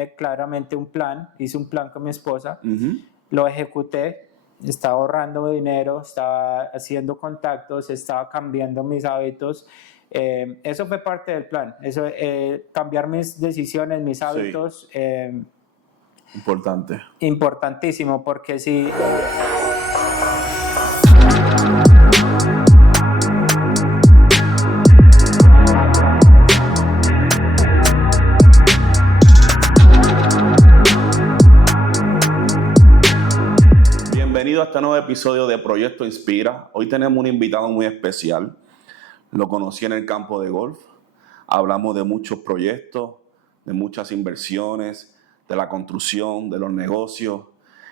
armé claramente un plan, hice un plan con mi esposa, lo ejecuté, estaba ahorrando dinero, estaba haciendo contactos, estaba cambiando mis hábitos. Eso fue parte del plan, eso, cambiar mis decisiones, mis hábitos. Importante. Importantísimo, porque si... Bienvenido a este nuevo episodio de Proyecto Inspira. Hoy tenemos un invitado muy especial. Lo conocí en el campo de golf. Hablamos de muchos proyectos, de muchas inversiones, de la construcción, de los negocios.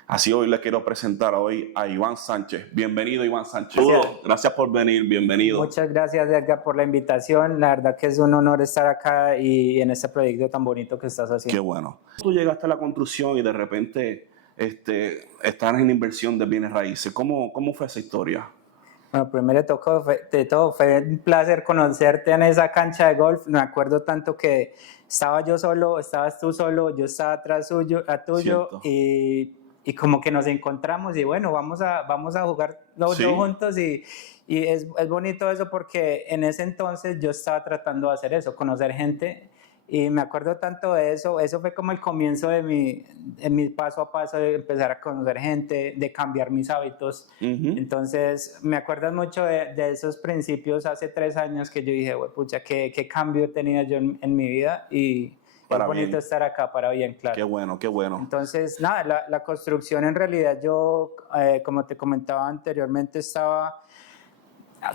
Así hoy les quiero presentar hoy a Iván Sánchez. Bienvenido, Iván Sánchez. Gracias por venir, bienvenido. Muchas gracias, Edgar, por la invitación. La verdad que es un honor estar acá y en este proyecto tan bonito que estás haciendo. Qué bueno. Tú llegaste a la construcción y de repente estás en inversión de bienes raíces. ¿Cómo fue esa historia? Bueno, primero de todo, fue un placer conocerte en esa cancha de golf. Me acuerdo tanto que estaba yo solo, estabas tú solo, yo estaba atrás tuyo y como que nos encontramos y bueno, vamos a jugar los dos juntos y es bonito eso porque en ese entonces yo estaba tratando de hacer eso, conocer gente. Y me acuerdo tanto de eso fue como el comienzo de mi paso a paso de empezar a conocer gente, de cambiar mis hábitos. Entonces, me acuerdo mucho de esos principios hace 3 años que yo dije, pucha, qué cambio tenía yo en mi vida y para es bonito bien. Estar acá para bien, claro. Qué bueno, qué bueno. Entonces, nada, la construcción en realidad yo, como te comentaba anteriormente, estaba...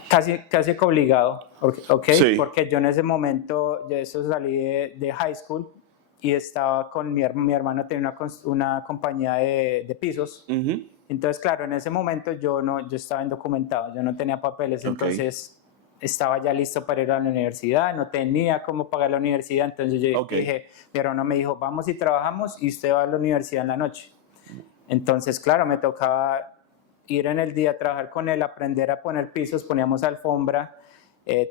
Casi que obligado, ¿ok? Sí. Porque yo en ese momento, yo salí de high school y estaba con mi hermano, tenía una compañía de pisos. Entonces, claro, en ese momento yo estaba indocumentado, yo no tenía papeles, entonces estaba ya listo para ir a la universidad, no tenía cómo pagar la universidad, entonces yo dije, mi hermano me dijo, vamos y trabajamos y usted va a la universidad en la noche. Entonces, claro, me tocaba ir en el día, trabajar con él, aprender a poner pisos, poníamos alfombra,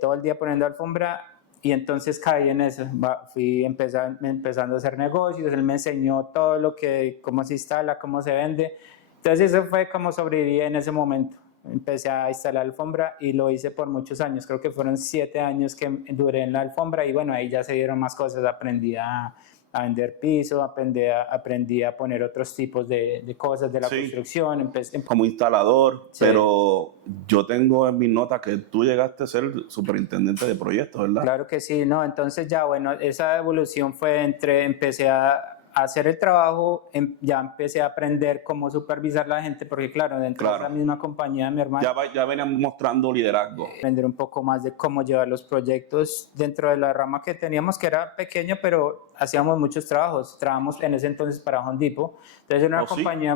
todo el día poniendo alfombra y entonces caí en eso, fui empezando a hacer negocios, él me enseñó todo cómo se instala, cómo se vende, entonces eso fue como sobreviví en ese momento, empecé a instalar alfombra y lo hice por muchos años, creo que fueron 7 años que duré en la alfombra y bueno, ahí ya se dieron más cosas, aprendí a vender piso, aprendí a poner otros tipos de cosas de la construcción. Como instalador, pero yo tengo en mis notas que tú llegaste a ser superintendente de proyectos, ¿verdad? Claro que sí, ¿no? Entonces ya, bueno, esa evolución fue empecé a hacer el trabajo, ya empecé a aprender cómo supervisar a la gente, porque claro, dentro de esa misma compañía de mi hermano... Ya venían mostrando liderazgo. Aprender un poco más de cómo llevar los proyectos dentro de la rama que teníamos, que era pequeño, pero hacíamos muchos trabajos. Trabajamos en ese entonces para Home Depot. Entonces era una compañía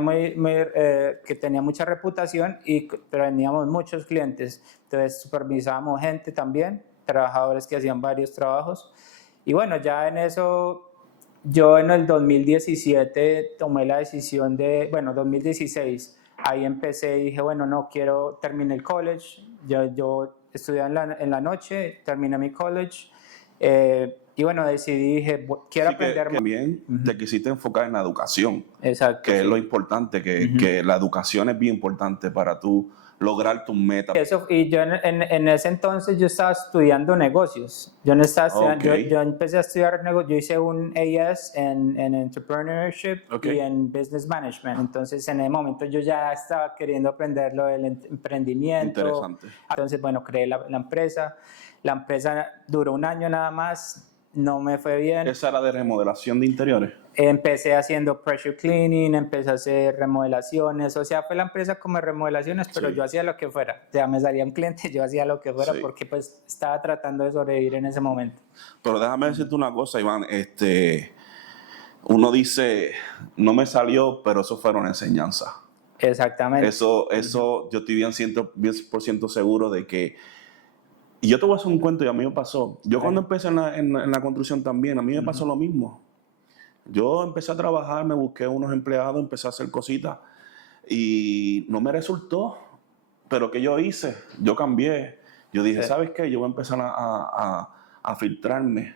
que tenía mucha reputación y teníamos muchos clientes. Entonces supervisábamos gente también, trabajadores que hacían varios trabajos. Y bueno, ya en eso... Yo en el 2017 tomé la decisión 2016, ahí empecé y dije, bueno, no quiero, terminé el college, yo estudiaba en la noche, terminé mi college y bueno, dije, quiero aprender más. También te quisiste enfocar en la educación. Exacto. Que es lo importante, que la educación es bien importante para tú lograr tus metas. Y yo en ese entonces yo estaba estudiando negocios. Yo empecé a estudiar negocios. Yo hice un AS en Entrepreneurship y en Business Management. Entonces en ese momento yo ya estaba queriendo aprender lo del emprendimiento. Interesante. Entonces, bueno, creé la empresa. La empresa duró 1 año nada más. No me fue bien. ¿Esa era de remodelación de interiores? Empecé haciendo pressure cleaning, empecé a hacer remodelaciones, o sea, fue la empresa como remodelaciones, pero yo hacía lo que fuera. O sea, me salía un cliente, yo hacía lo que fuera porque pues estaba tratando de sobrevivir en ese momento. Pero déjame decirte una cosa, Iván, uno dice, no me salió, pero eso fue una enseñanza. Exactamente. Eso yo estoy bien 100% seguro de que... Y yo te voy a hacer un cuento y a mí me pasó. Yo cuando empecé en la construcción también, a mí me pasó lo mismo. Yo empecé a trabajar, me busqué unos empleados, empecé a hacer cositas y no me resultó. Pero ¿qué yo hice? Yo cambié. Yo dije, ¿sabes qué? Yo voy a empezar a filtrarme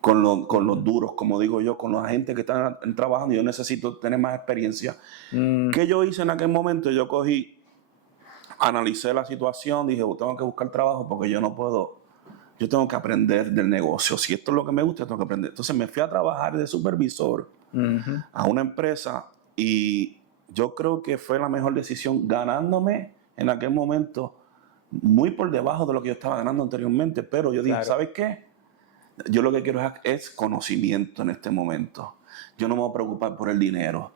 con los duros, como digo yo, con la gente que están trabajando. Yo necesito tener más experiencia. ¿Qué yo hice en aquel momento? Yo cogí, analicé la situación, dije, tengo que buscar trabajo porque yo no puedo, yo tengo que aprender del negocio. Si esto es lo que me gusta, tengo que aprender. Entonces me fui a trabajar de supervisor a una empresa y yo creo que fue la mejor decisión, ganándome en aquel momento muy por debajo de lo que yo estaba ganando anteriormente, pero yo dije, Claro. ¿sabes qué? Yo lo que quiero es conocimiento en este momento. Yo no me voy a preocupar por el dinero.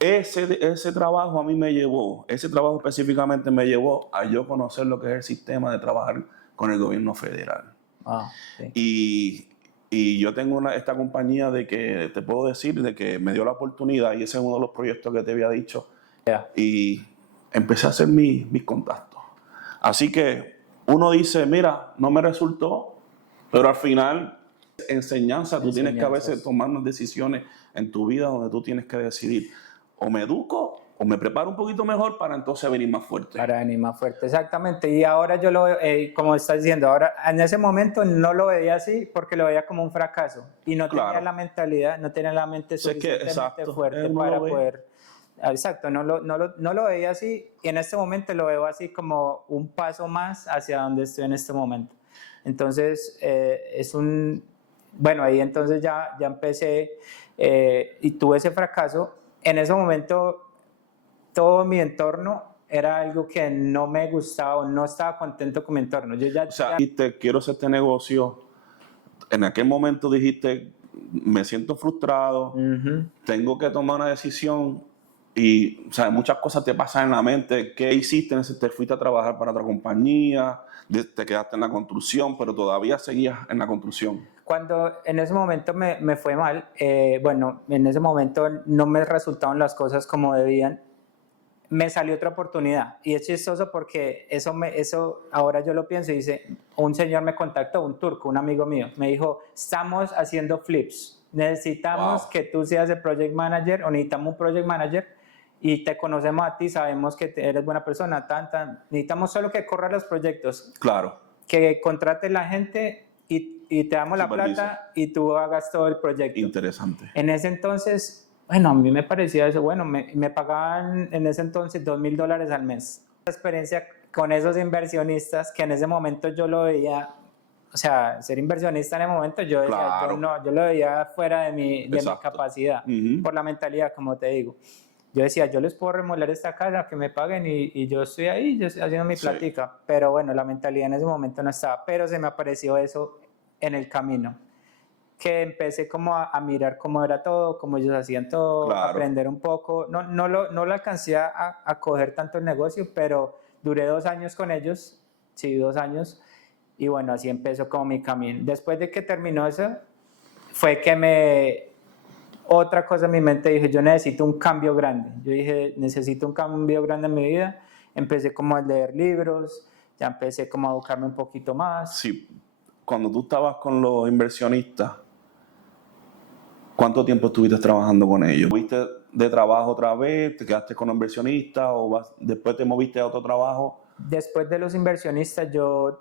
Ese trabajo a mí me llevó, ese trabajo específicamente me llevó a yo conocer lo que es el sistema de trabajar con el gobierno federal. Sí. Y yo tengo esta compañía de que te puedo decir de que me dio la oportunidad, y ese es uno de los proyectos que te había dicho. Y empecé a hacer mis contactos. Así que uno dice, mira, no me resultó, pero al final, enseñanza, tú tienes que a veces tomar unas decisiones en tu vida donde tú tienes que decidir, o me educo o me preparo un poquito mejor para entonces venir más fuerte. Para venir más fuerte, exactamente. Y ahora yo lo veo, como estás diciendo, ahora en ese momento no lo veía así porque lo veía como un fracaso y no tenía la mentalidad, no tenía la mente suficientemente fuerte para poder... Exacto, no lo veía así y en este momento lo veo así como un paso más hacia donde estoy en este momento. Entonces, es un... Bueno, ahí entonces ya empecé y tuve ese fracaso. En ese momento, todo mi entorno era algo que no me gustaba o no estaba contento con mi entorno. Dijiste, quiero hacer este negocio. En aquel momento dijiste, me siento frustrado, tengo que tomar una decisión. Y, o sea, muchas cosas te pasan en la mente. ¿Qué hiciste? Te fuiste a trabajar para otra compañía, te quedaste en la construcción, pero todavía seguías en la construcción. Cuando en ese momento me fue mal, bueno, en ese momento no me resultaban las cosas como debían, me salió otra oportunidad. Y es chistoso porque eso ahora yo lo pienso y dice, un señor me contactó, un turco, un amigo mío, me dijo, estamos haciendo flips, necesitamos que tú seas el project manager o necesitamos un project manager y te conocemos a ti, sabemos que eres buena persona, necesitamos solo que corra los proyectos. Claro. Que contrate la gente y te damos la plata y tú hagas todo el proyecto. Interesante. En ese entonces, bueno, a mí me parecía eso, bueno, me pagaban en ese entonces $2,000 al mes. La experiencia con esos inversionistas que en ese momento yo lo veía, o sea, ser inversionista en el momento yo decía, yo lo veía fuera de mi capacidad, por la mentalidad, como te digo. Yo decía, yo les puedo remodelar esta casa, que me paguen y yo estoy ahí, yo estoy haciendo mi platica. Pero bueno, la mentalidad en ese momento no estaba. Pero se me apareció eso en el camino. Que empecé como a mirar cómo era todo, cómo ellos hacían todo, aprender un poco. No lo alcancé a coger tanto el negocio, pero duré 2 años con ellos, sí, 2 años. Y bueno, así empezó como mi camino. Después de que terminó eso, fue que otra cosa en mi mente dije, yo necesito un cambio grande. Yo dije, necesito un cambio grande en mi vida. Empecé como a leer libros, ya empecé como a educarme un poquito más. Sí, cuando tú estabas con los inversionistas, ¿cuánto tiempo estuviste trabajando con ellos? ¿Fuiste de trabajo otra vez? ¿Te quedaste con los inversionistas o después te moviste a otro trabajo? Después de los inversionistas, yo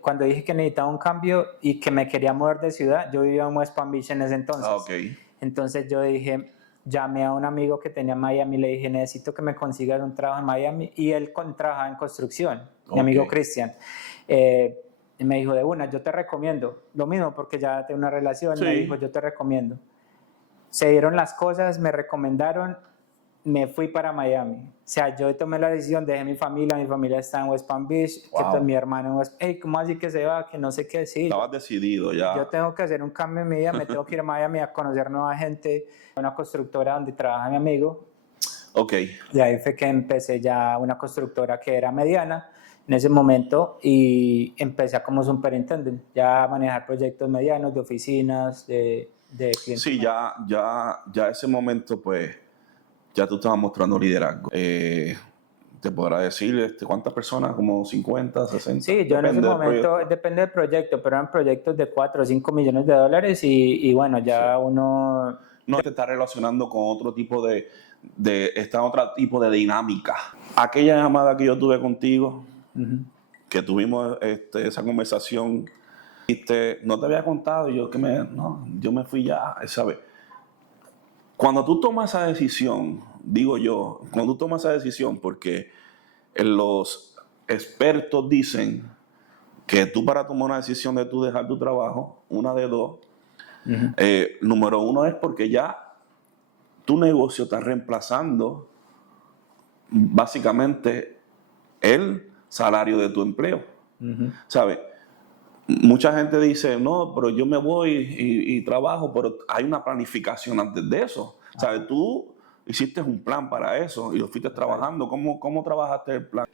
cuando dije que necesitaba un cambio y que me quería mover de ciudad, yo vivía en West Palm Beach en ese entonces. Entonces yo dije, llamé a un amigo que tenía en Miami y le dije, necesito que me consigas un trabajo en Miami. Y él trabajaba en construcción, mi amigo Cristian. Y me dijo, de una, yo te recomiendo. Lo mismo porque ya tengo una relación, me dijo, yo te recomiendo. Se dieron las cosas, me recomendaron, me fui para Miami. O sea, yo tomé la decisión, dejé mi familia está en West Palm Beach, que mi hermano en West... Hey, ¿cómo así que se va? Que no sé qué decir. Estabas decidido ya. Yo tengo que hacer un cambio en mi vida, me tengo que ir a Miami a conocer nueva gente, una constructora donde trabaja mi amigo. Y ahí fue que empecé ya una constructora que era mediana en ese momento y empecé como superintendent, ya a manejar proyectos medianos de oficinas, de clientes. Sí, ya ese momento pues ya tú estabas mostrando liderazgo. Te podrá decir cuántas personas, como 50, 60. Sí, yo en ese momento, depende del proyecto, pero eran proyectos de 4 o 5 millones de dólares y bueno, ya uno... No te está relacionando con otro tipo de otro tipo de dinámica. Aquella llamada que yo tuve contigo, que tuvimos esa conversación, No te había contado, yo me fui ya esa vez. Cuando tú tomas esa decisión, digo yo, cuando tú tomas esa decisión, porque los expertos dicen que tú para tomar una decisión de tú dejar tu trabajo, una de dos, número uno es porque ya tu negocio está reemplazando básicamente el salario de tu empleo. ¿Sabes? Mucha gente dice, no, pero yo me voy y trabajo, pero hay una planificación antes de eso. ¿Sabes? Tú hiciste un plan para eso y lo fuiste trabajando. ¿Cómo trabajaste el plan?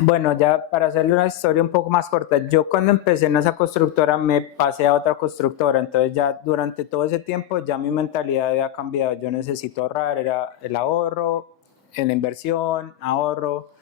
Bueno, ya para hacerle una historia un poco más corta, yo cuando empecé en esa constructora me pasé a otra constructora, entonces ya durante todo ese tiempo ya mi mentalidad había cambiado. Yo necesito ahorrar, era el ahorro, en la inversión, ahorro.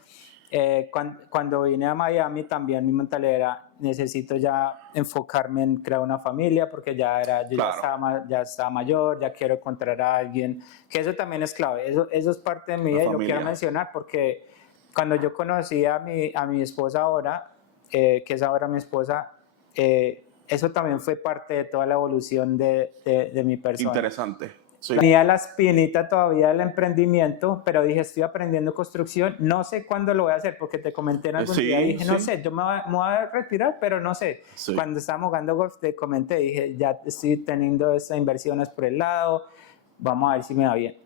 Cuando vine a Miami también mi mentalidad era necesito ya enfocarme en crear una familia porque yo ya estaba mayor, ya quiero encontrar a alguien, que eso también es clave, eso es parte de mi vida y lo quiero mencionar porque cuando yo conocí a mi esposa ahora, que es ahora mi esposa, eso también fue parte de toda la evolución de mi persona. Interesante. Sí. Tenía la espinita todavía del emprendimiento, pero dije, estoy aprendiendo construcción, no sé cuándo lo voy a hacer, porque te comenté en algún día, dije, no sé, yo me voy a retirar, pero no sé. Sí. Cuando estábamos jugando golf, te comenté, dije, ya estoy teniendo estas inversiones por el lado, vamos a ver si me va bien.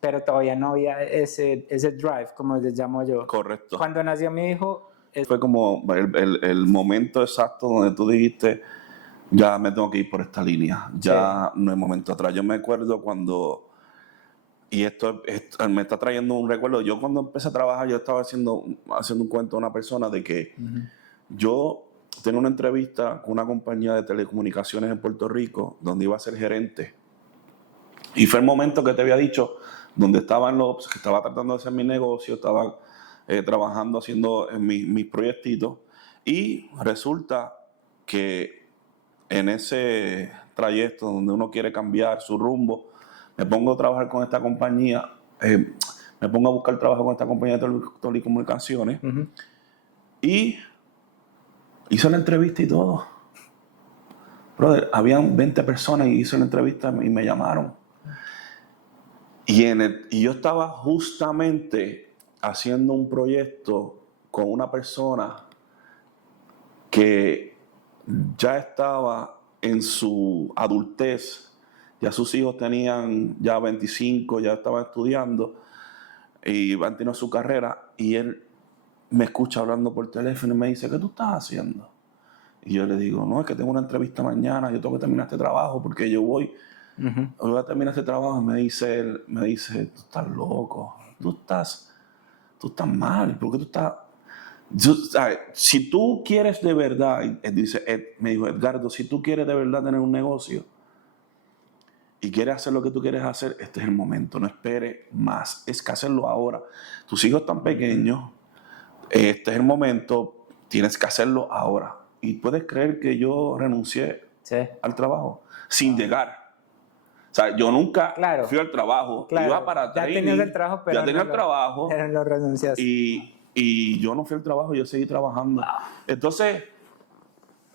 Pero todavía no había ese drive, como les llamo yo. Correcto. Cuando nació mi hijo... Fue como el momento exacto donde tú dijiste, ya me tengo que ir por esta línea, ya no hay momento atrás. Yo me acuerdo cuando, y esto me está trayendo un recuerdo, yo cuando empecé a trabajar, yo estaba haciendo un cuento a una persona de que yo tenía una entrevista con una compañía de telecomunicaciones en Puerto Rico, donde iba a ser gerente. Y fue el momento que te había dicho, donde que estaba tratando de hacer mi negocio, estaba trabajando, haciendo mis proyectitos, y resulta que en ese trayecto donde uno quiere cambiar su rumbo, me pongo a trabajar con esta compañía, me pongo a buscar trabajo con esta compañía de telecomunicaciones, y hice la entrevista y todo. Brother, habían 20 personas y hice la entrevista y me llamaron. Y yo estaba justamente haciendo un proyecto con una persona que ya estaba en su adultez, ya sus hijos tenían ya 25, ya estaban estudiando y han tenido su carrera, y él me escucha hablando por teléfono y me dice, ¿qué tú estás haciendo? Y yo le digo, no, es que tengo una entrevista mañana, yo tengo que terminar este trabajo porque yo voy a terminar este trabajo. Y me dice, tú estás loco, tú estás mal, ¿por qué tú estás...? Si tú quieres de verdad, me dijo, Edgardo, si tú quieres de verdad tener un negocio y quieres hacer lo que tú quieres hacer, este es el momento, no esperes más, es que hacerlo ahora. Tus hijos están pequeños, este es el momento, tienes que hacerlo ahora. Y puedes creer que yo renuncié al trabajo sin llegar. O sea, yo nunca fui al trabajo, iba para training, ya tenías el trabajo, pero pero lo renunciaste. Y yo no fui al trabajo, yo seguí trabajando. Entonces,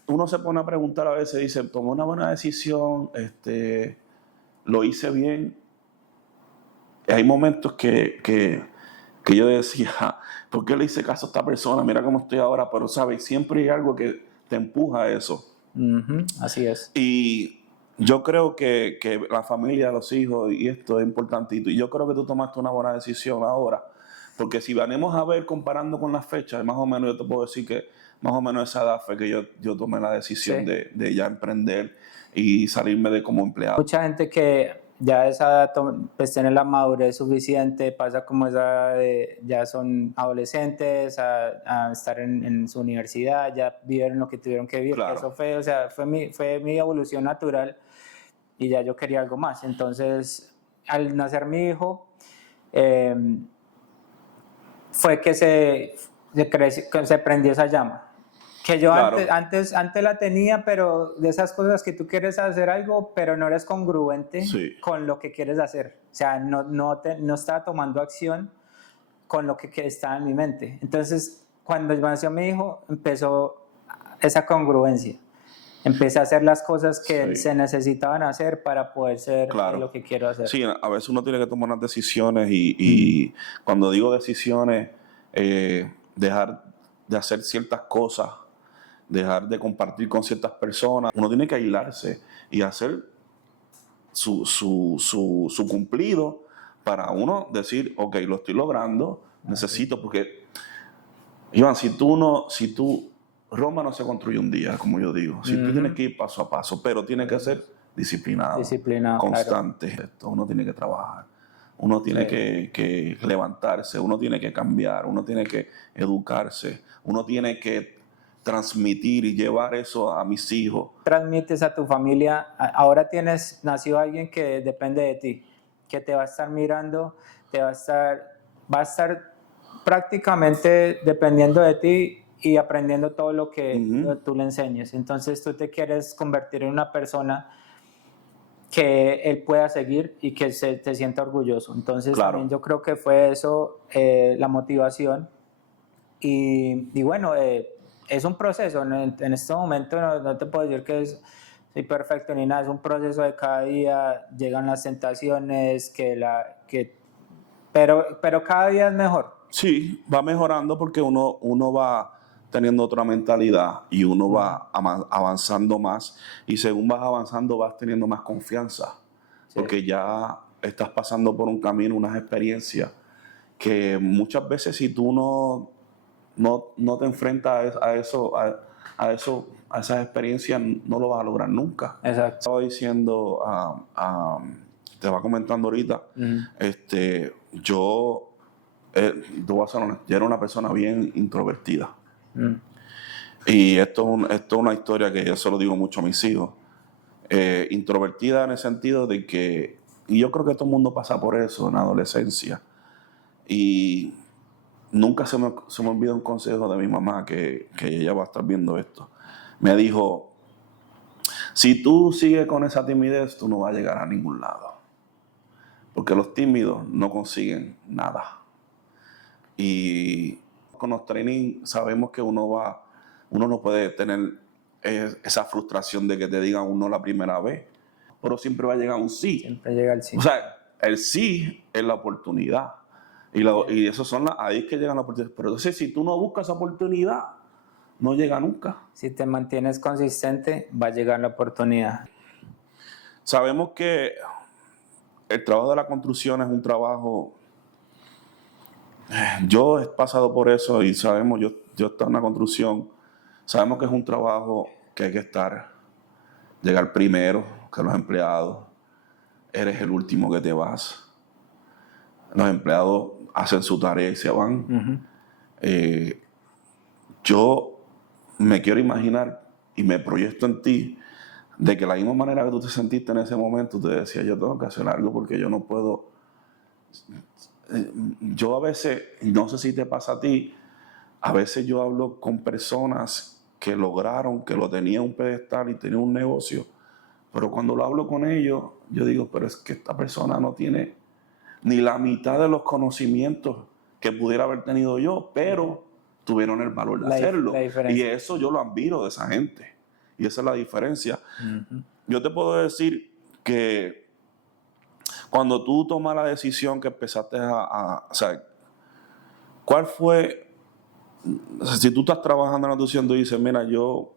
uno se pone a preguntar a veces, dice, tomé una buena decisión, lo hice bien. Y hay momentos que yo decía, ¿por qué le hice caso a esta persona? Mira cómo estoy ahora, pero sabes, siempre hay algo que te empuja a eso. Así es. Y yo creo que la familia, los hijos, y esto es importante. Y yo creo que tú tomaste una buena decisión ahora. Porque si venimos a ver comparando con las fechas, más o menos yo te puedo decir que más o menos esa edad fue que yo tomé la decisión de ya emprender y salirme de como empleado. Mucha gente que ya a esa edad pues tiene la madurez suficiente, pasa como esa de ya son adolescentes a estar en su universidad, ya vivieron lo que tuvieron que vivir. Claro. Eso fue mi evolución natural y ya yo quería algo más. Entonces, al nacer mi hijo, fue que se prendió esa llama. Que yo antes la tenía, pero de esas cosas que tú quieres hacer algo, pero no eres congruente con lo que quieres hacer. O sea, no estaba tomando acción con lo que estaba en mi mente. Entonces, cuando nació mi hijo, empezó esa congruencia. empecé a hacer las cosas que Sí. se necesitaban hacer para poder ser Claro. lo que quiero hacer. Sí, a veces uno tiene que tomar unas decisiones y cuando digo decisiones, dejar de hacer ciertas cosas, dejar de compartir con ciertas personas. Uno tiene que aislarse y hacer su cumplido para uno decir, ok, lo estoy logrando, necesito, porque, Iván, Roma no se construye un día, como yo digo. Si tú tienes que ir paso a paso, pero tienes que ser disciplinado, Disciplinado, constante. Uno tiene que trabajar, uno tiene que levantarse, uno tiene que cambiar, uno tiene que educarse, uno tiene que transmitir y llevar eso a mis hijos. Transmites a tu familia, ahora nació alguien que depende de ti, que te va a estar mirando, va a estar prácticamente dependiendo de ti y aprendiendo todo lo que tú le enseñes. Entonces tú te quieres convertir en una persona que él pueda seguir y que te sienta orgulloso. Entonces Claro. también yo creo que fue eso la motivación. Y bueno, es un proceso. En este momento no te puedo decir que soy perfecto ni nada. Es un proceso de cada día. Llegan las tentaciones, pero cada día es mejor. Sí, va mejorando porque uno va teniendo otra mentalidad y uno va avanzando más, y según vas avanzando vas teniendo más confianza, porque ya estás pasando por un camino, unas experiencias que muchas veces si tú no te enfrentas a esas experiencias, no lo vas a lograr nunca. Exacto. Estaba diciendo, te va comentando ahorita, yo voy a ser honesto, yo era una persona bien introvertida. Y esto es una historia que yo se lo digo mucho a mis hijos. Introvertida en el sentido de que, y yo creo que todo el mundo pasa por eso en la adolescencia. Y nunca se me olvida un consejo de mi mamá, que ella va a estar viendo esto. Me dijo, si tú sigues con esa timidez, tú no vas a llegar a ningún lado. Porque los tímidos no consiguen nada. Y con los training sabemos que uno no puede tener esa frustración de que te digan un no la primera vez, pero siempre va a llegar un sí. Siempre llega el sí. O sea, el sí es la oportunidad. Y eso ahí es que llegan las oportunidades. Pero entonces, si tú no buscas esa oportunidad, no llega nunca. Si te mantienes consistente, va a llegar la oportunidad. Sabemos que el trabajo de la construcción es un trabajo. Yo he pasado por eso y sabemos, yo estoy en la construcción, sabemos que es un trabajo que hay que llegar primero que los empleados, eres el último que te vas, los empleados hacen su tarea y se van. Yo me quiero imaginar y me proyecto en ti de que la misma manera que tú te sentiste en ese momento, te decía, yo tengo que hacer algo porque yo no puedo. Yo a veces, no sé si te pasa a ti, a veces yo hablo con personas que lograron, que lo tenían un pedestal y tenían un negocio, pero cuando lo hablo con ellos, yo digo, pero es que esta persona no tiene ni la mitad de los conocimientos que pudiera haber tenido yo, pero tuvieron el valor de hacerlo. Y eso yo lo admiro de esa gente. Y esa es la diferencia. Yo te puedo decir que cuando tú tomas la decisión que empezaste o sea, ¿cuál fue? O sea, si tú estás trabajando en la construcción, tú dices, mira, yo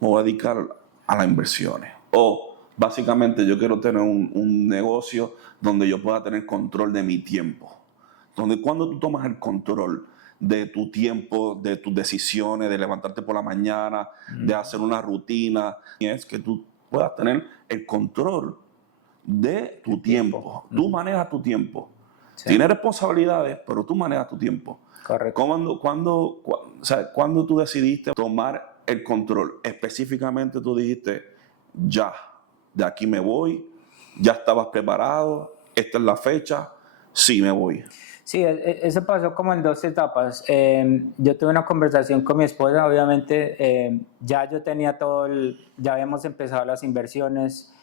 me voy a dedicar a las inversiones. O básicamente yo quiero tener un negocio donde yo pueda tener control de mi tiempo. Donde cuando tú tomas el control de tu tiempo, de tus decisiones, de levantarte por la mañana, de hacer una rutina, es que tú puedas tener el control de tu tiempo. Tú manejas tu tiempo. Sí. Tienes responsabilidades, pero tú manejas tu tiempo. Correcto. ¿Cuándo tú decidiste tomar el control? Específicamente tú dijiste, ya, de aquí me voy, ya estabas preparado, esta es la fecha, sí me voy. Sí, eso pasó como en dos etapas. Yo tuve una conversación con mi esposa, obviamente ya yo tenía ya habíamos empezado las inversiones,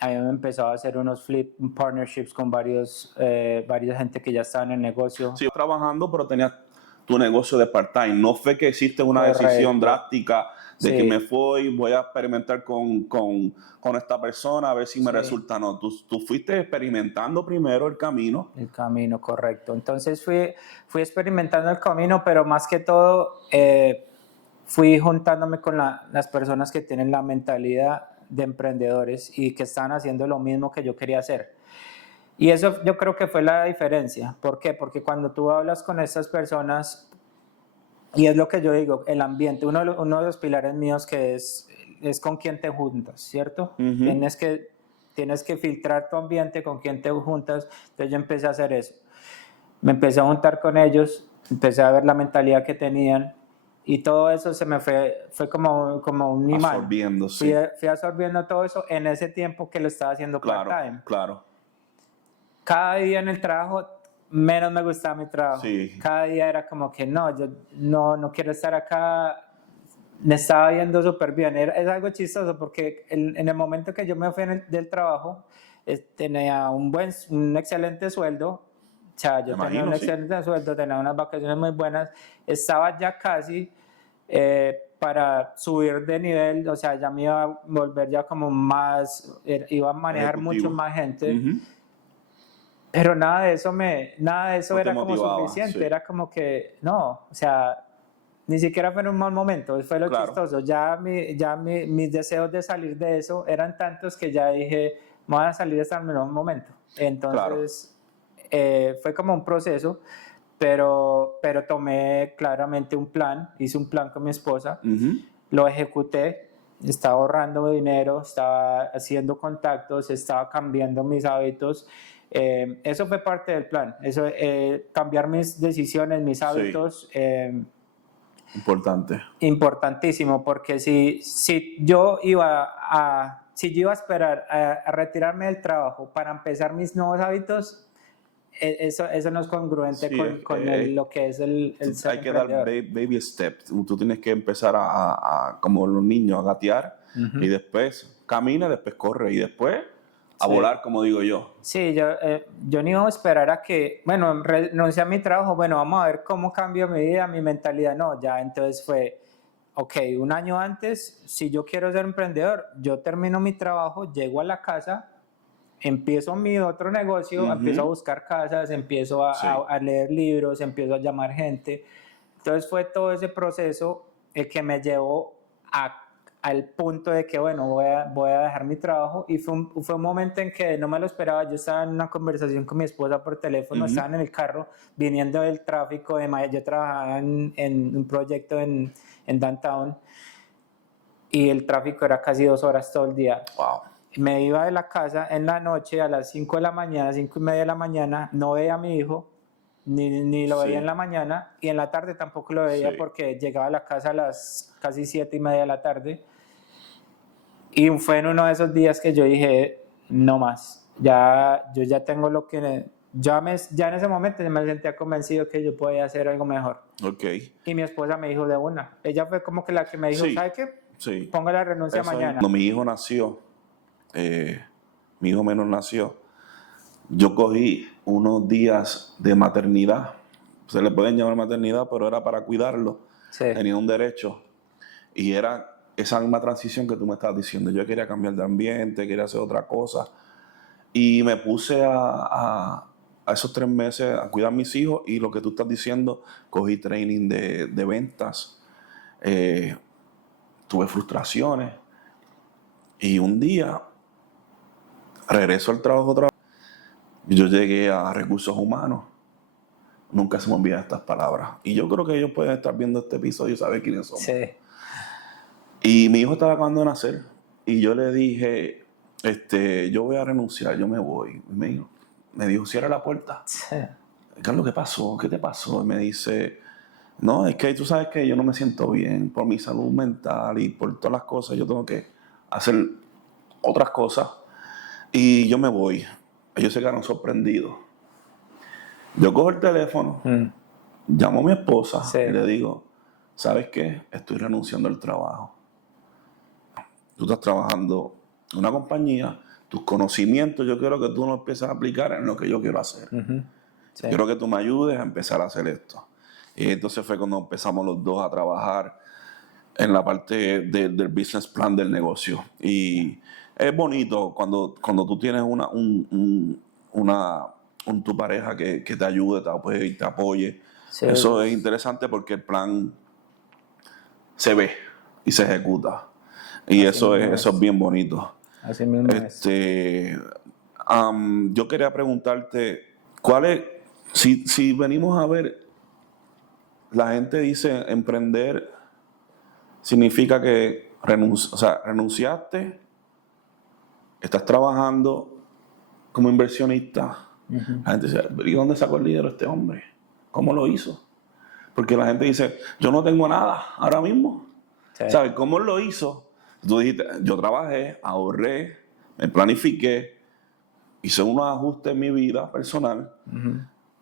habíamos empezado a hacer unos flip partnerships con varias gente que ya estaba en el negocio. Sí, trabajando, pero tenías tu negocio de part-time. No fue que hiciste una decisión drástica de Sí. que me fui, voy a experimentar con esta persona a ver si me Sí. resulta. No, tú fuiste experimentando primero el camino. El camino, correcto. Entonces fui experimentando el camino, pero más que todo fui juntándome con las personas que tienen la mentalidad de emprendedores y que están haciendo lo mismo que yo quería hacer. Y eso yo creo que fue la diferencia. ¿Por qué? Porque cuando tú hablas con estas personas, y es lo que yo digo, el ambiente, uno de los pilares míos que es con quién te juntas, ¿cierto? Ujú. Tienes que filtrar tu ambiente, con quién te juntas. Entonces yo empecé a hacer eso. Me empecé a juntar con ellos, empecé a ver la mentalidad que tenían y todo eso se me fue como un imán. Absorbiendo, sí. Fui absorbiendo todo eso en ese tiempo que lo estaba haciendo Claro, part-time. claro. Cada día en el trabajo, menos me gustaba mi trabajo. Sí. Cada día era como que no, yo no quiero estar acá. Me estaba yendo súper bien. Es algo chistoso porque en el momento que yo me fui del trabajo, tenía un excelente sueldo. O sea, yo tenía un excelente sueldo, tenía unas vacaciones muy buenas. Estaba ya casi para subir de nivel, o sea, ya me iba a volver ya como más, iba a manejar mucho más gente. Uh-huh. Pero nada de eso era como motivaba, suficiente, sí. Era como que, no, o sea, ni siquiera fue en un mal momento, fue lo chistoso. Ya mis deseos de salir de eso eran tantos que ya dije, voy a salir hasta el mejor momento. Entonces, fue como un proceso, pero tomé claramente un plan, hice un plan con mi esposa, lo ejecuté, estaba ahorrando dinero, estaba haciendo contactos, estaba cambiando mis hábitos. Eso fue parte del plan, cambiar mis decisiones, mis hábitos. Sí. Importantísimo, porque si yo iba a esperar a retirarme del trabajo para empezar mis nuevos hábitos, eso no es congruente con lo que es el ser hay que dar baby steps. Tú tienes que empezar como los niños, a gatear, y después camina, después corre, y después a volar, como digo yo. Sí, yo no iba a esperar a que, bueno, renuncié a mi trabajo, bueno, vamos a ver cómo cambio mi vida, mi mentalidad. No, ya entonces fue, ok, un año antes, si yo quiero ser emprendedor, yo termino mi trabajo, llego a la casa, empiezo mi otro negocio, empiezo a buscar casas, empiezo a leer libros, empiezo a llamar gente. Entonces fue todo ese proceso el que me llevó al punto de que, bueno, voy a dejar mi trabajo, y fue un momento en que no me lo esperaba. Yo estaba en una conversación con mi esposa por teléfono, estaban en el carro viniendo del tráfico de Miami. Yo trabajaba en un proyecto en Downtown y el tráfico era casi 2 horas todo el día. Wow. Me iba de la casa en la noche a las 5 de la mañana, 5:30 de la mañana, no veía a mi hijo, ni lo veía en la mañana, y en la tarde tampoco lo veía porque llegaba a la casa a las casi 7:30 de la tarde. Y fue en uno de esos días que yo dije, no más, yo ya tengo lo que... Ya en ese momento me sentía convencido que yo podía hacer algo mejor. Okay. Y mi esposa me dijo de una. Ella fue como que la que me dijo, ¿sabe qué? Sí. Ponga la renuncia mañana. Cuando mi hijo nació, mi hijo menor nació, yo cogí unos días de maternidad. Se le pueden llamar maternidad, pero era para cuidarlo. Sí. Tenía un derecho. Y era esa misma transición que tú me estabas diciendo. Yo quería cambiar de ambiente, quería hacer otra cosa. Y me puse a esos 3 meses a cuidar a mis hijos, y lo que tú estás diciendo, cogí training de ventas. Tuve frustraciones. Y un día regreso al trabajo otra vez. Yo llegué a recursos humanos. Nunca se me olvidan estas palabras. Y yo creo que ellos pueden estar viendo este episodio y saber quiénes somos. Sí. Y mi hijo estaba acabando de nacer. Y yo le dije, yo voy a renunciar, yo me voy. Y me dijo, cierra la puerta. Sí. Carlos, ¿qué pasó? ¿Qué te pasó? Y me dice, no, es que tú sabes que yo no me siento bien por mi salud mental y por todas las cosas. Yo tengo que hacer otras cosas. Y yo me voy. Ellos se quedaron sorprendidos. Yo cojo el teléfono, llamo a mi esposa y le digo, ¿sabes qué? Estoy renunciando al trabajo. Tú estás trabajando en una compañía, tus conocimientos yo quiero que tú los empieces a aplicar en lo que yo quiero hacer. Sí. Quiero que tú me ayudes a empezar a hacer esto. Y entonces fue cuando empezamos los dos a trabajar en la parte del business plan del negocio. Y es bonito cuando tú tienes tu pareja que te ayude, te apoye. Sí, Eso es interesante porque el plan se ve y se ejecuta. Y eso es bien bonito. Así mismo es. Yo quería preguntarte, si venimos a ver, la gente dice emprender significa que renunciaste, estás trabajando como inversionista. La gente dice, ¿y dónde sacó el dinero este hombre? ¿Cómo lo hizo? Porque la gente dice, yo no tengo nada ahora mismo. Sí. ¿Sabes cómo lo hizo? Tú dijiste, yo trabajé, ahorré, me planifiqué, hice unos ajustes en mi vida personal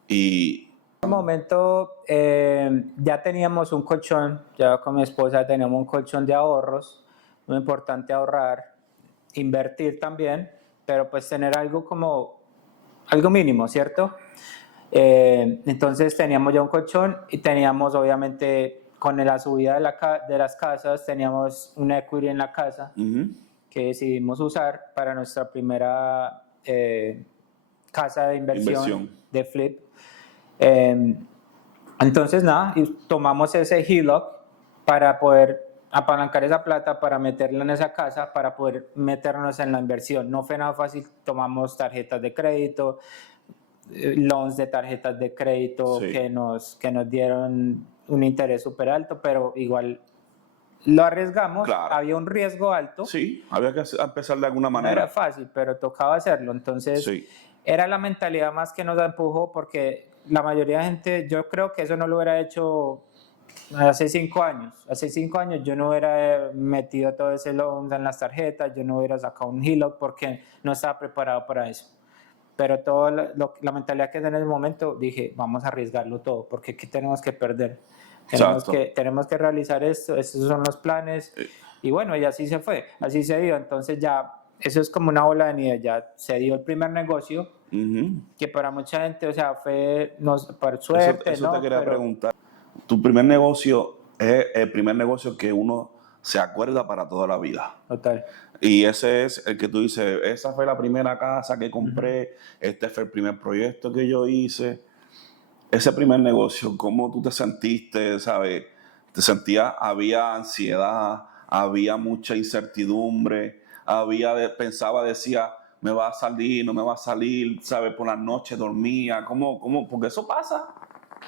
y... En ese momento ya teníamos un colchón, ya con mi esposa teníamos un colchón de ahorros, muy importante ahorrar, invertir también, pero pues tener algo mínimo, ¿cierto? Entonces teníamos ya un colchón y teníamos obviamente con la subida de las casas, teníamos un equity en la casa que decidimos usar para nuestra primera casa de inversión de flip. Entonces nada, y tomamos ese HELOC para poder apalancar esa plata, para meterla en esa casa, para poder meternos en la inversión. No fue nada fácil, tomamos tarjetas de crédito, loans de tarjetas de crédito que nos dieron un interés súper alto, pero igual lo arriesgamos, claro. Había un riesgo alto. Sí, había que empezar de alguna manera. No era fácil, pero tocaba hacerlo, entonces era la mentalidad más que nos empujó, porque la mayoría de gente, yo creo que eso no lo hubiera hecho hace 5 años. Hace 5 años yo no hubiera metido todo ese loan en las tarjetas, yo no hubiera sacado un HELOC porque no estaba preparado para eso. Pero toda la mentalidad que tenía en el momento, dije, vamos a arriesgarlo todo, porque ¿qué tenemos que perder? Tenemos que realizar esto, estos son los planes. Y bueno, y así se fue, así se dio. Entonces ya, eso es como una bola de nieve, ya se dio el primer negocio, que para mucha gente, o sea, fue por suerte. Eso te quería preguntar. Tu primer negocio es el primer negocio que uno se acuerda para toda la vida. Total. Y ese es el que tú dices, esa fue la primera casa que compré, este fue el primer proyecto que yo hice. Ese primer negocio, ¿cómo tú te sentiste? ¿Sabes? Había ansiedad, había mucha incertidumbre, decía, me va a salir, no me va a salir, ¿sabes? Por la noche dormía, ¿cómo? Porque eso pasa.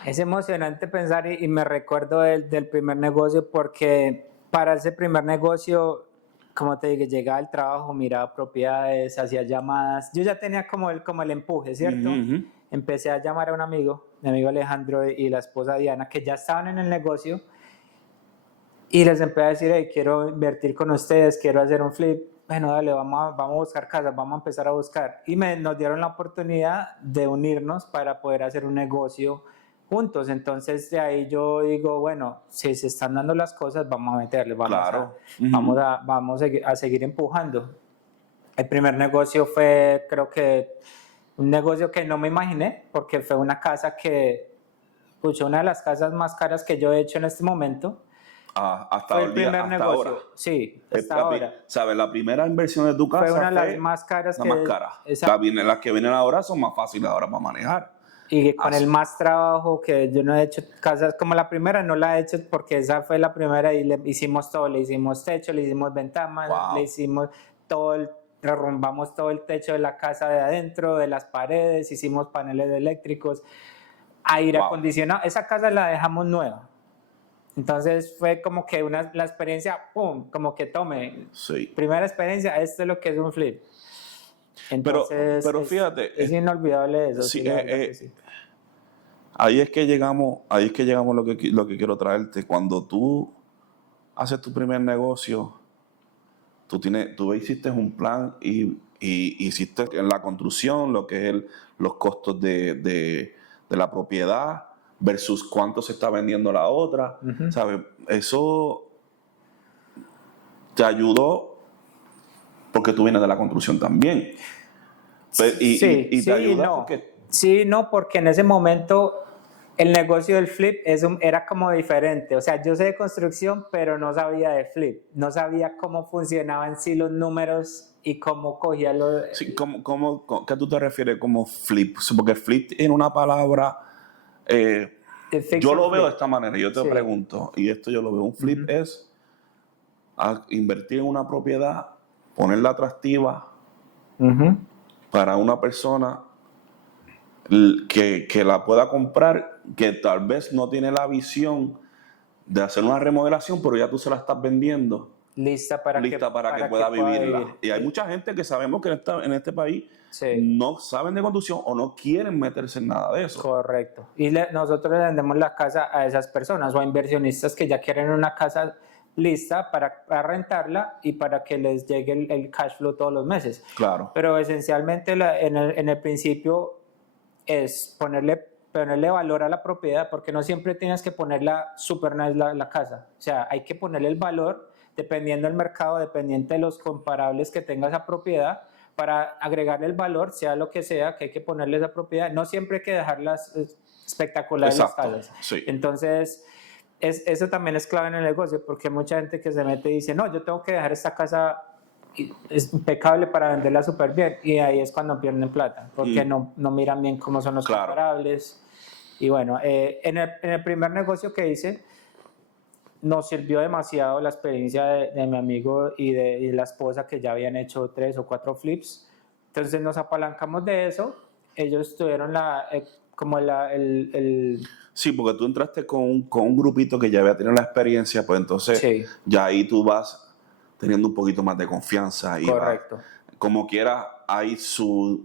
Es emocionante pensar y me recuerdo del primer negocio, porque para ese primer negocio, como te digo, llegaba al trabajo, miraba propiedades, hacía llamadas. Yo ya tenía como el empuje, ¿cierto? Empecé a llamar a un amigo, mi amigo Alejandro y la esposa Diana, que ya estaban en el negocio, y les empecé a decir, hey, quiero invertir con ustedes, quiero hacer un flip. Bueno, dale, vamos a buscar casas, vamos a empezar a buscar. Y nos dieron la oportunidad de unirnos para poder hacer un negocio juntos. Entonces de ahí yo digo, bueno, si se están dando las cosas, vamos a meterle, vamos a seguir empujando. El primer negocio fue, creo que, un negocio que no me imaginé, porque fue una casa una de las casas más caras que yo he hecho en este momento. Hasta el primer negocio. Ahora. Sí, hasta ahora. ¿Sabes? La primera inversión de tu casa fue una de las más caras. Las que vienen ahora son más fáciles ahora para manejar. Y con el más trabajo, que yo no he hecho casas como la primera, no la he hecho porque esa fue la primera y le hicimos todo, le hicimos techo, le hicimos ventanas, le hicimos derrumbamos todo el techo de la casa de adentro, de las paredes, hicimos paneles eléctricos, aire acondicionado. Esa casa la dejamos nueva. Entonces fue como que la experiencia, ¡pum! Como que primera experiencia, esto es lo que es un flip. Entonces, pero fíjate, es inolvidable eso. Sí, ahí es que llegamos lo que quiero traerte. Cuando tú haces tu primer negocio, tú hiciste un plan y hiciste en la construcción lo que es los costos de la propiedad versus cuánto se está vendiendo la otra. ¿Sabes? Eso te ayudó porque tú vienes de la construcción también. Y te ayuda porque... Sí, no, porque en ese momento el negocio del flip era como diferente. O sea, yo sé de construcción, pero no sabía de flip. No sabía cómo funcionaban sí los números y cómo cogía los... Sí, ¿qué tú te refieres como flip? Porque flip en una palabra, yo lo veo de esta manera. Yo te pregunto, y esto yo lo veo. Un flip es invertir en una propiedad, ponerla atractiva para una persona que la pueda comprar, que tal vez no tiene la visión de hacer una remodelación, pero ya tú se la estás vendiendo lista para que pueda vivirla. Y hay mucha gente que sabemos que en este país no saben de construcción o no quieren meterse en nada de eso. Correcto. Y nosotros le vendemos la casa a esas personas o a inversionistas que ya quieren una casa lista para rentarla y para que les llegue el cash flow todos los meses. Claro. Pero esencialmente en el principio es ponerle valor a la propiedad, porque no siempre tienes que ponerla super nice la casa. O sea, hay que ponerle el valor dependiendo del mercado, dependiendo de los comparables que tenga esa propiedad, para agregarle el valor, sea lo que sea, que hay que ponerle esa propiedad. No siempre hay que dejarlas espectaculares las casas. Sí. Entonces, eso también es clave en el negocio, porque hay mucha gente que se mete y dice, no, yo tengo que dejar esta casa es impecable para venderla súper bien, y ahí es cuando pierden plata, porque no miran bien cómo son los comparables. Y bueno, en el primer negocio que hice, nos sirvió demasiado la experiencia de mi amigo y de la esposa, que ya habían hecho 3 o 4 flips. Entonces nos apalancamos de eso. Ellos tuvieron Sí, porque tú entraste con un grupito que ya había tenido la experiencia, pues entonces ya ahí tú vas teniendo un poquito más de confianza. Correcto. Como quiera, hay su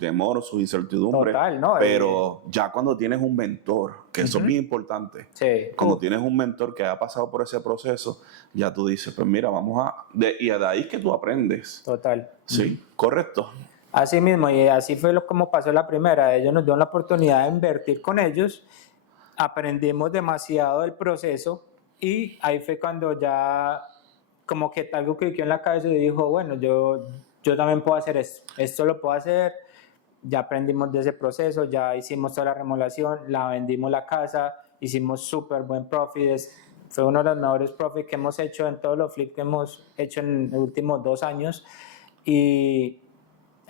temor o su incertidumbre. Total, ¿no? Pero ya cuando tienes un mentor, que eso es bien importante, cuando tienes un mentor que ha pasado por ese proceso, ya tú dices, pues mira, y de ahí es que tú aprendes. Total. Sí, correcto. Así mismo, y así fue como pasó la primera. Ellos nos dieron la oportunidad de invertir con ellos, aprendimos demasiado del proceso, y ahí fue cuando ya como que algo que quedó en la cabeza y dijo, bueno, yo también puedo hacer esto lo puedo hacer. Ya aprendimos de ese proceso, ya hicimos toda la remodelación, la vendimos la casa, hicimos súper buen profit. Fue uno de los mejores profits que hemos hecho en todos los flips que hemos hecho en los últimos 2 años, y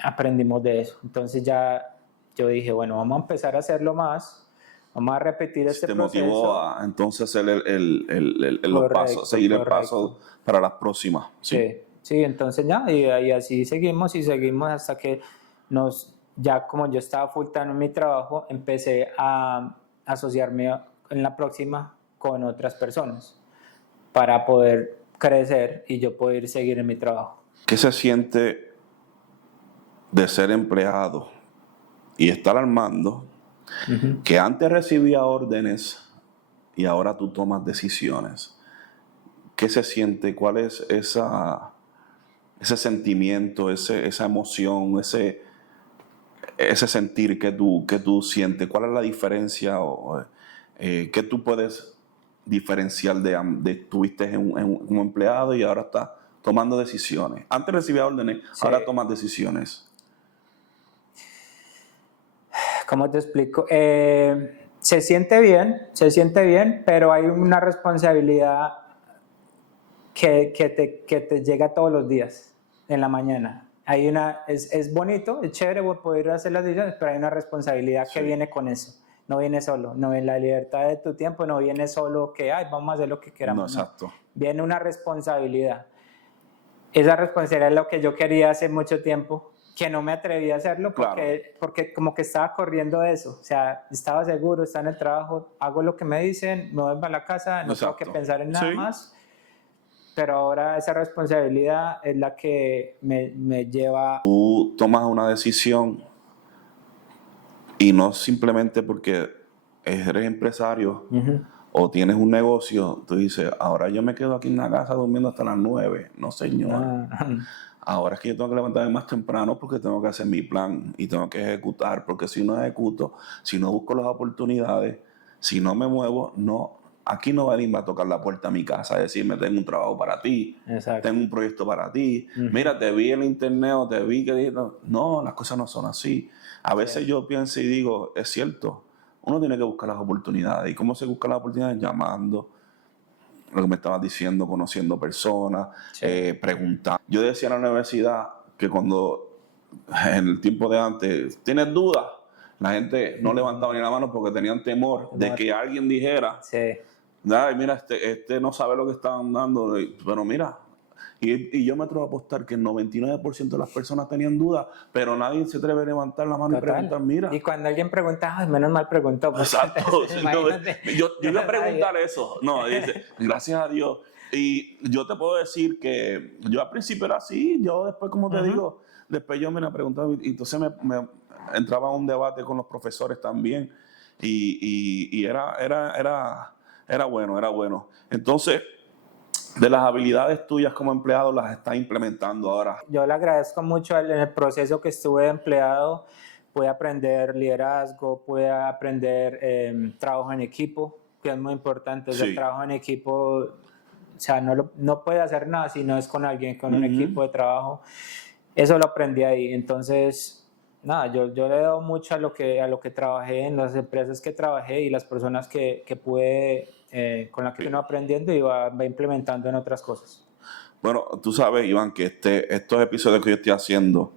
aprendimos de eso. Entonces ya yo dije, bueno, vamos a empezar a hacerlo más, vamos a repetir este proceso. Te motivó a entonces hacer los pasos, seguir el paso para las próximas. Sí, entonces ya, y así seguimos hasta que ya como yo estaba full time en mi trabajo, empecé a asociarme en la próxima con otras personas para poder crecer y yo poder seguir en mi trabajo. ¿Qué se siente de ser empleado y estar al mando, que antes recibía órdenes y ahora tú tomas decisiones? ¿Qué se siente? ¿Cuál es ese sentimiento, esa emoción, ese sentir que tú sientes? ¿Cuál es la diferencia? ¿Qué tú puedes diferenciar de estuviste como empleado y ahora estás tomando decisiones? Antes recibía órdenes, ahora tomas decisiones. ¿Cómo te explico? Se siente bien, pero hay una responsabilidad que te llega todos los días en la mañana. Es bonito, es chévere poder hacer las decisiones, pero hay una responsabilidad que viene con eso. No viene solo, no viene la libertad de tu tiempo, no viene solo que vamos a hacer lo que queramos. No, exacto. Viene una responsabilidad. Esa responsabilidad es lo que yo quería hace mucho tiempo, que no me atreví a hacerlo porque como que estaba corriendo de eso. O sea, estaba seguro, estaba en el trabajo, hago lo que me dicen, me voy a la casa, no tengo que pensar en nada más. Pero ahora esa responsabilidad es la que me lleva... Tú tomas una decisión y no simplemente porque eres empresario o tienes un negocio, tú dices, ahora yo me quedo aquí en la casa durmiendo hasta las 9. No, señor. Ahora es que yo tengo que levantarme más temprano porque tengo que hacer mi plan y tengo que ejecutar, porque si no ejecuto, si no busco las oportunidades, si no me muevo, aquí no va a venir a tocar la puerta a mi casa a decirme, tengo un trabajo para ti, tengo un proyecto para ti, mira, te vi en internet o te vi que... No, las cosas no son así. A veces yo pienso y digo, es cierto, uno tiene que buscar las oportunidades. ¿Y cómo se buscan las oportunidades? Llamando, lo que me estabas diciendo, conociendo personas, preguntando. Yo decía en la universidad que cuando, en el tiempo de antes, ¿tienes dudas? La gente no levantaba ni la mano porque tenían temor de que alguien dijera, ay, mira, este no sabe lo que está andando, pero mira, y yo me atrevo a apostar que el 99% de las personas tenían dudas, pero nadie se atreve a levantar la mano y preguntar, mira. Y cuando alguien pregunta, ay, menos mal preguntó. Exacto. Yo iba a preguntar eso. No, dice, gracias a Dios. Y yo te puedo decir que yo al principio era así, yo después, como te digo, después yo me preguntaba, y entonces me entraba en un debate con los profesores también, y era bueno. Entonces, de las habilidades tuyas como empleado, las estás implementando ahora. Yo le agradezco mucho en el proceso que estuve de empleado. Pude aprender liderazgo, pude aprender trabajo en equipo, que es muy importante. El trabajo en equipo, o sea, no puede hacer nada si no es con alguien, con un equipo de trabajo. Eso lo aprendí ahí. Entonces, nada, yo le doy mucho a lo que trabajé en las empresas que trabajé y las personas que pude, con las que uno aprendiendo y va implementando en otras cosas. Bueno, tú sabes, Iván, que estos episodios que yo estoy haciendo,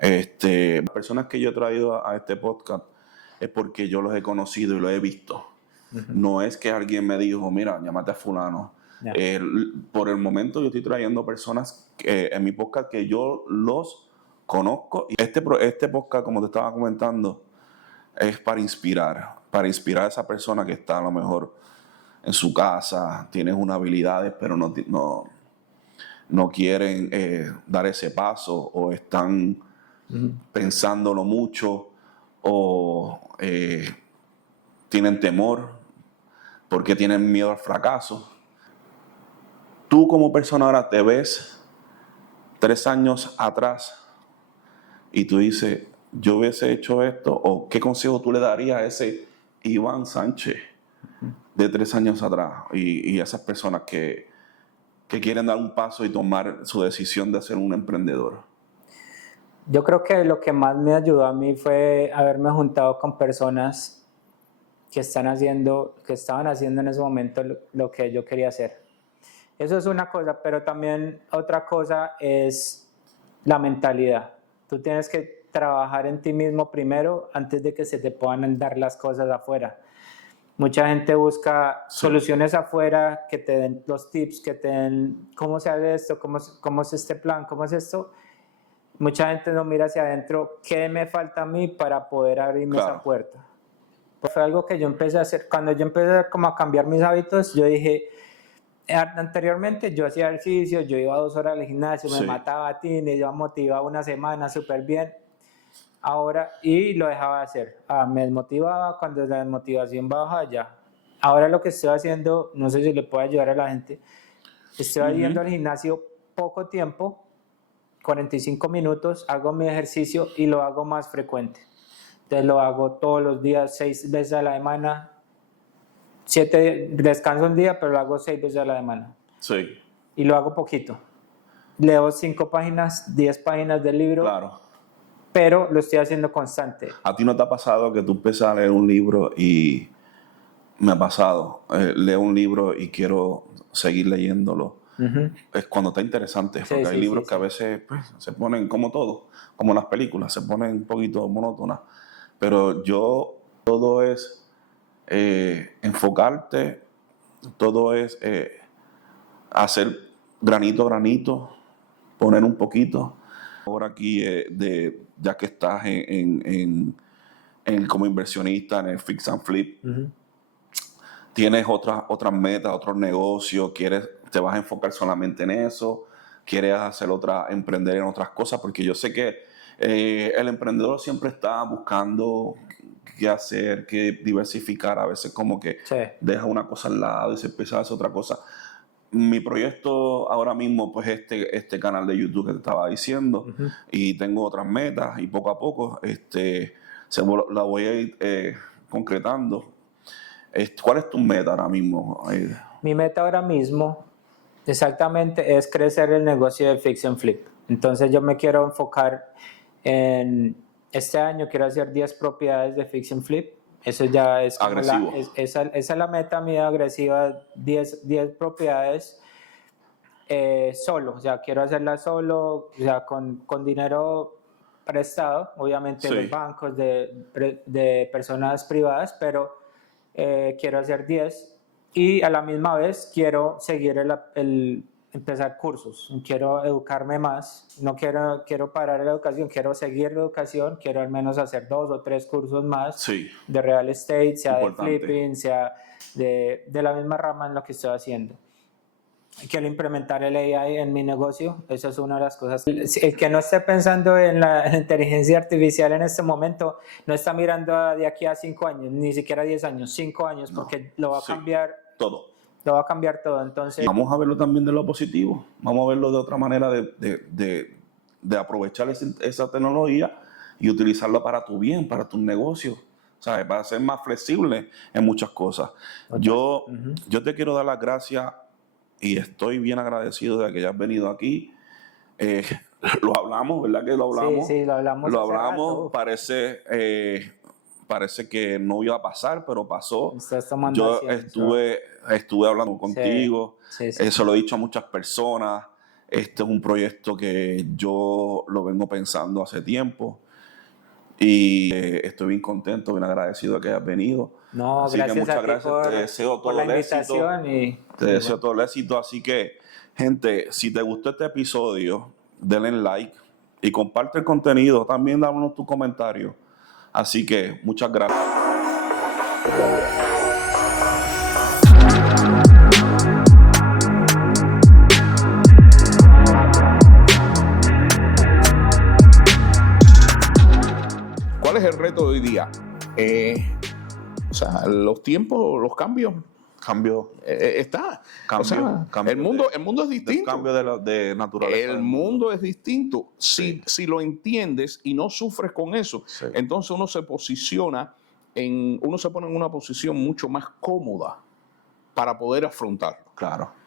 las personas que yo he traído a este podcast es porque yo los he conocido y los he visto. No es que alguien me dijo, mira, llámate a fulano. Por el momento yo estoy trayendo personas en mi podcast que yo los conozco. Y este podcast, como te estaba comentando, es para inspirar a esa persona que está a lo mejor en su casa, tiene unas habilidades, pero no quieren dar ese paso, o están pensándolo mucho, o tienen temor porque tienen miedo al fracaso. Tú como persona ahora te ves 3 años atrás y tú dices, yo hubiese hecho esto, o ¿qué consejo tú le darías a ese Iván Sánchez de 3 años atrás y a esas personas que quieren dar un paso y tomar su decisión de ser un emprendedor? Yo creo que lo que más me ayudó a mí fue haberme juntado con personas que estaban haciendo en ese momento lo que yo quería hacer. Eso es una cosa, pero también otra cosa es la mentalidad. Tú tienes que trabajar en ti mismo primero antes de que se te puedan dar las cosas afuera. Mucha gente busca soluciones afuera, que te den los tips, que te den cómo se hace esto, cómo es este plan, cómo es esto. Mucha gente no mira hacia adentro, ¿qué me falta a mí para poder abrirme esa puerta? Pues fue algo que yo empecé a hacer. Cuando yo empecé como a cambiar mis hábitos, yo dije, anteriormente yo hacía ejercicio, yo iba 2 horas al gimnasio, me mataba a tines, yo motivaba una semana súper bien. Ahora, y lo dejaba de hacer. Me desmotivaba cuando la desmotivación baja ya. Ahora lo que estoy haciendo, no sé si le puedo ayudar a la gente, estoy yendo al gimnasio poco tiempo, 45 minutos, hago mi ejercicio y lo hago más frecuente. Entonces lo hago todos los días, 6 veces a la semana, 7, descanso un día, pero lo hago 6 veces a la semana. Sí. Y lo hago poquito. Leo 5 páginas, 10 páginas del libro. Claro. Pero lo estoy haciendo constante. ¿A ti no te ha pasado que tú empiezas a leer un libro y me ha pasado? Leo un libro y quiero seguir leyéndolo. Es cuando está interesante, porque hay libros que a veces pues, se ponen como todo, como las películas, se ponen un poquito monótonas. Pero todo es enfocarte, todo es hacer granito a granito, poner un poquito. Ahora aquí, ya que estás como inversionista en el Fix and Flip, tienes otras metas, otros negocios, te vas a enfocar solamente en eso, quieres emprender en otras cosas, porque yo sé que el emprendedor siempre está buscando qué hacer, qué diversificar, a veces como que deja una cosa al lado y se empieza a hacer otra cosa. Mi proyecto ahora mismo, pues este canal de YouTube que te estaba diciendo, y tengo otras metas y poco a poco la voy a ir concretando. ¿Cuál es tu meta ahora mismo? Mi meta ahora mismo exactamente es crecer el negocio de Fix and Flip. Entonces yo me quiero enfocar en este año, quiero hacer 10 propiedades de Fix and Flip Eso ya es como Agresivo. esa es la meta mía agresiva, 10 propiedades solo, o sea, quiero hacerla solo, o sea, con dinero prestado, obviamente de Sí. los bancos, de personas privadas, pero quiero hacer 10 y a la misma vez quiero seguir empezar cursos, quiero educarme más, no quiero parar la educación, quiero seguir la educación, quiero al menos hacer 2 o 3 cursos más Sí. de real estate, sea Importante. de flipping, sea de la misma rama en lo que estoy haciendo. Quiero implementar el AI en mi negocio, esa es una de las cosas. El que no esté pensando en la inteligencia artificial en este momento, no está mirando de aquí a 5 años, ni siquiera 10 años, 5 años, porque lo va a cambiar todo. Lo va a cambiar todo, entonces... Vamos a verlo también de lo positivo, vamos a verlo de otra manera de aprovechar esa tecnología y utilizarla para tu bien, para tus negocios, ¿sabes? Para ser más flexible en muchas cosas. Yo te quiero dar las gracias y estoy bien agradecido de que hayas venido aquí. Lo hablamos, ¿verdad que lo hablamos? Sí, lo hablamos. Lo hablamos, parece que no iba a pasar, pero pasó. Yo estuve hablando contigo, sí. Se lo he dicho a muchas personas. Este es un proyecto que yo lo vengo pensando hace tiempo y estoy bien contento, bien agradecido de que hayas venido. No, así gracias que muchas a ti gracias, te deseo todo el éxito. Te deseo todo el éxito, así que, gente, si te gustó este episodio, denle like y comparte el contenido, también dámonos tus comentarios. Así que muchas gracias. ¿Cuál es el reto de hoy día? O sea, los tiempos, los cambios. Está. El mundo es distinto. Cambio de naturaleza. El mundo es distinto. Si lo entiendes y no sufres con eso, entonces uno se pone en una posición mucho más cómoda para poder afrontarlo. Claro.